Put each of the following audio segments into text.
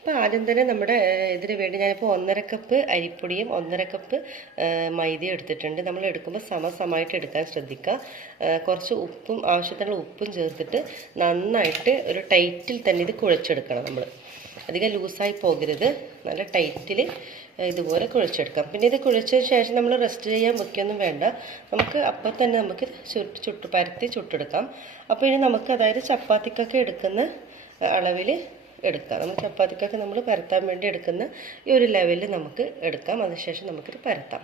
അപ്പോൾ ആദ്യം തന്നെ നമ്മുടെ ഇതിന് വേണ്ടി ഞാനിപ്പോൾ 1.5 കപ്പ് അരിപ്പൊടിയും 1.5 കപ്പ് മൈദയും എടുത്തിട്ടുണ്ട്. നമ്മൾ എടുക്കുമ്പോൾ സമമായിട്ട് എടുക്കാൻ ശ്രദ്ധിക്കുക. കുറച്ച് ഉപ്പും ആവശ്യത്തിനുള്ള ഉപ്പും ചേർത്തിട്ട് നന്നായിട്ട് ഒരു ടൈറ്റിൽ തന്നെ ഇത് കുഴച്ചെടുക്കണം. നമ്മൾ അധികം ലൂസായി പോകരുത്, നല്ല ടൈറ്റിൽ ഇതുപോലെ കുഴച്ചെടുക്കാം. പിന്നെ ഇത് കുഴച്ചതിന് ശേഷം നമ്മൾ റെസ്റ്റ് ചെയ്യാൻ വയ്ക്കൊന്നും വേണ്ട, നമുക്ക് അപ്പോൾ തന്നെ നമുക്ക് പരത്തി ചുട്ടെടുക്കാം. അപ്പോൾ ഇനി നമുക്ക് അതായത് ചപ്പാത്തിക്കൊക്കെ എടുക്കുന്ന അളവിൽ എടുക്കാം. നമ്മൾ ചപ്പാത്തിക്കൊക്കെ നമ്മൾ പരത്താൻ വേണ്ടി എടുക്കുന്ന ഈ ഒരു ലെവലിൽ നമുക്ക് എടുക്കാം. അതിനുശേഷം നമുക്കിത് പരത്താം.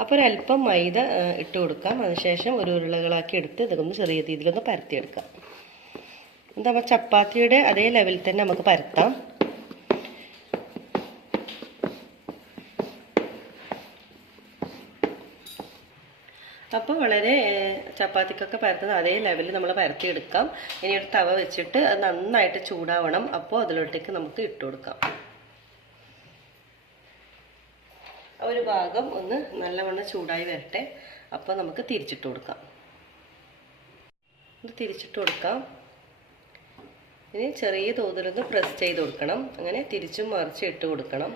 അപ്പോൾ ഒരല്പം മൈദ ഇട്ട് കൊടുക്കാം. അതിനുശേഷം ഒരു ഉരുളകളാക്കി എടുത്ത് ഇതൊന്ന് ചെറിയ രീതിയിലൊന്ന് പരത്തിയെടുക്കാം. എന്താ ചപ്പാത്തിയുടെ അതേ ലെവലിൽ തന്നെ നമുക്ക് പരത്താം. അപ്പോൾ വളരെ ചപ്പാത്തിക്കൊക്കെ പരത്തുന്നത് അതേ ലെവലിൽ നമ്മൾ പരത്തിയെടുക്കാം. ഇനി ഒരു തവ വെച്ചിട്ട് അത് നന്നായിട്ട് ചൂടാവണം. അപ്പോൾ അതിലോട്ടേക്ക് നമുക്ക് ഇട്ട് കൊടുക്കാം. ഒരു ഭാഗം ഒന്ന് നല്ലവണ്ണം ചൂടായി വരട്ടെ. അപ്പോൾ നമുക്ക് തിരിച്ചിട്ട് കൊടുക്കാം. ഇത് തിരിച്ചിട്ട് കൊടുക്കാം. ഇനി ചെറിയ തോതിലൊന്ന് പ്രസ് ചെയ്ത് കൊടുക്കണം. അങ്ങനെ തിരിച്ചും മറിച്ചും ഇട്ട് കൊടുക്കണം.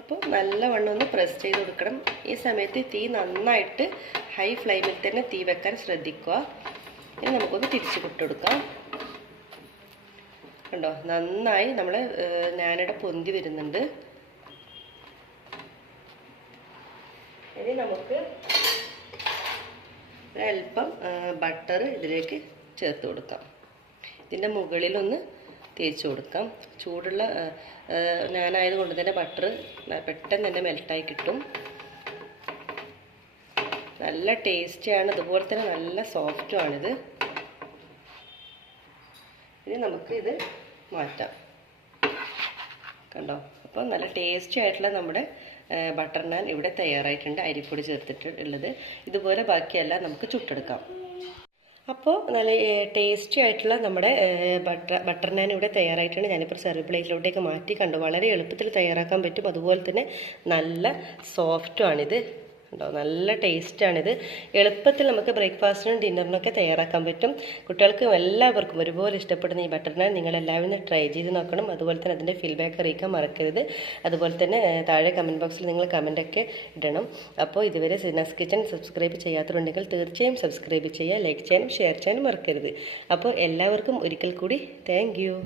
അപ്പോൾ നല്ലവണ്ണം ഒന്ന് പ്രസ് ചെയ്ത് കൊടുക്കണം. ഈ സമയത്ത് തീ നന്നായിട്ട് ഹൈ ഫ്ലെയിമിൽ തന്നെ തീ വെക്കാൻ ശ്രദ്ധിക്കുക. ഇനി നമുക്കൊന്ന് തിരിച്ചു കൊടുക്കാം. കണ്ടോ, നന്നായി നമ്മൾ ഞാനിവിടെ പൊന്തി വരുന്നുണ്ട്. ഇനി നമുക്ക് ഒരല്പം ബട്ടർ ഇതിലേക്ക് ചേർത്ത് കൊടുക്കാം. ഇതിൻ്റെ മുകളിലൊന്ന് തേച്ച് കൊടുക്കാം. ചൂടുള്ള ഞാനായത് കൊണ്ട് തന്നെ ബട്ടർ പെട്ടെന്ന് തന്നെ മെൽട്ടായി കിട്ടും. നല്ല ടേസ്റ്റിയാണ്, അതുപോലെ തന്നെ നല്ല സോഫ്റ്റുമാണിത്. ഇനി നമുക്ക് ഇത് മാറ്റാം. കണ്ടോ, അപ്പോൾ നല്ല ടേസ്റ്റി ആയിട്ടുള്ള നമ്മുടെ ബട്ടർ നാൻ ഇവിടെ തയ്യാറായിട്ടുണ്ട്. അരിപ്പൊടി ചേർത്തിട്ടുള്ളത്. ഇതുപോലെ ബാക്കിയെല്ലാം നമുക്ക് ചുട്ടെടുക്കാം. അപ്പോൾ നല്ല ടേസ്റ്റി ആയിട്ടുള്ള നമ്മുടെ ബട്ടർ നാൻ ഇവിടെ തയ്യാറായിട്ടുണ്ട്. ഞാനിപ്പോൾ സെർവ് പ്ലേറ്റിലോട്ടേക്ക് മാറ്റി. കണ്ടു, വളരെ എളുപ്പത്തിൽ തയ്യാറാക്കാൻ പറ്റും. അതുപോലെ തന്നെ നല്ല സോഫ്റ്റുമാണിത്. കണ്ടോ, നല്ല ടേസ്റ്റാണിത്. എളുപ്പത്തിൽ നമുക്ക് ബ്രേക്ക്ഫാസ്റ്റിനും ഡിന്നറിനൊക്കെ തയ്യാറാക്കാൻ പറ്റും. കുട്ടികൾക്ക് എല്ലാവർക്കും ഒരുപോലെ ഇഷ്ടപ്പെടുന്ന ഈ ബട്ടർ നാൻ നിങ്ങളെല്ലാവരും ട്രൈ ചെയ്ത് നോക്കണം. അതുപോലെ തന്നെ അതിൻ്റെ ഫീഡ്ബാക്ക് അറിയിക്കാൻ മറക്കരുത്. അതുപോലെ തന്നെ താഴെ കമൻറ്റ് ബോക്സിൽ നിങ്ങൾ കമൻറ്റൊക്കെ ഇടണം. അപ്പോൾ ഇതുവരെ സിനാസ് കിച്ചൺ സബ്സ്ക്രൈബ് ചെയ്യാത്തതുണ്ടെങ്കിൽ തീർച്ചയായും സബ്സ്ക്രൈബ് ചെയ്യുക, ലൈക്ക് ചെയ്യാനും ഷെയർ ചെയ്യാനും മറക്കരുത്. അപ്പോൾ എല്ലാവർക്കും ഒരിക്കൽ കൂടി താങ്ക് യു.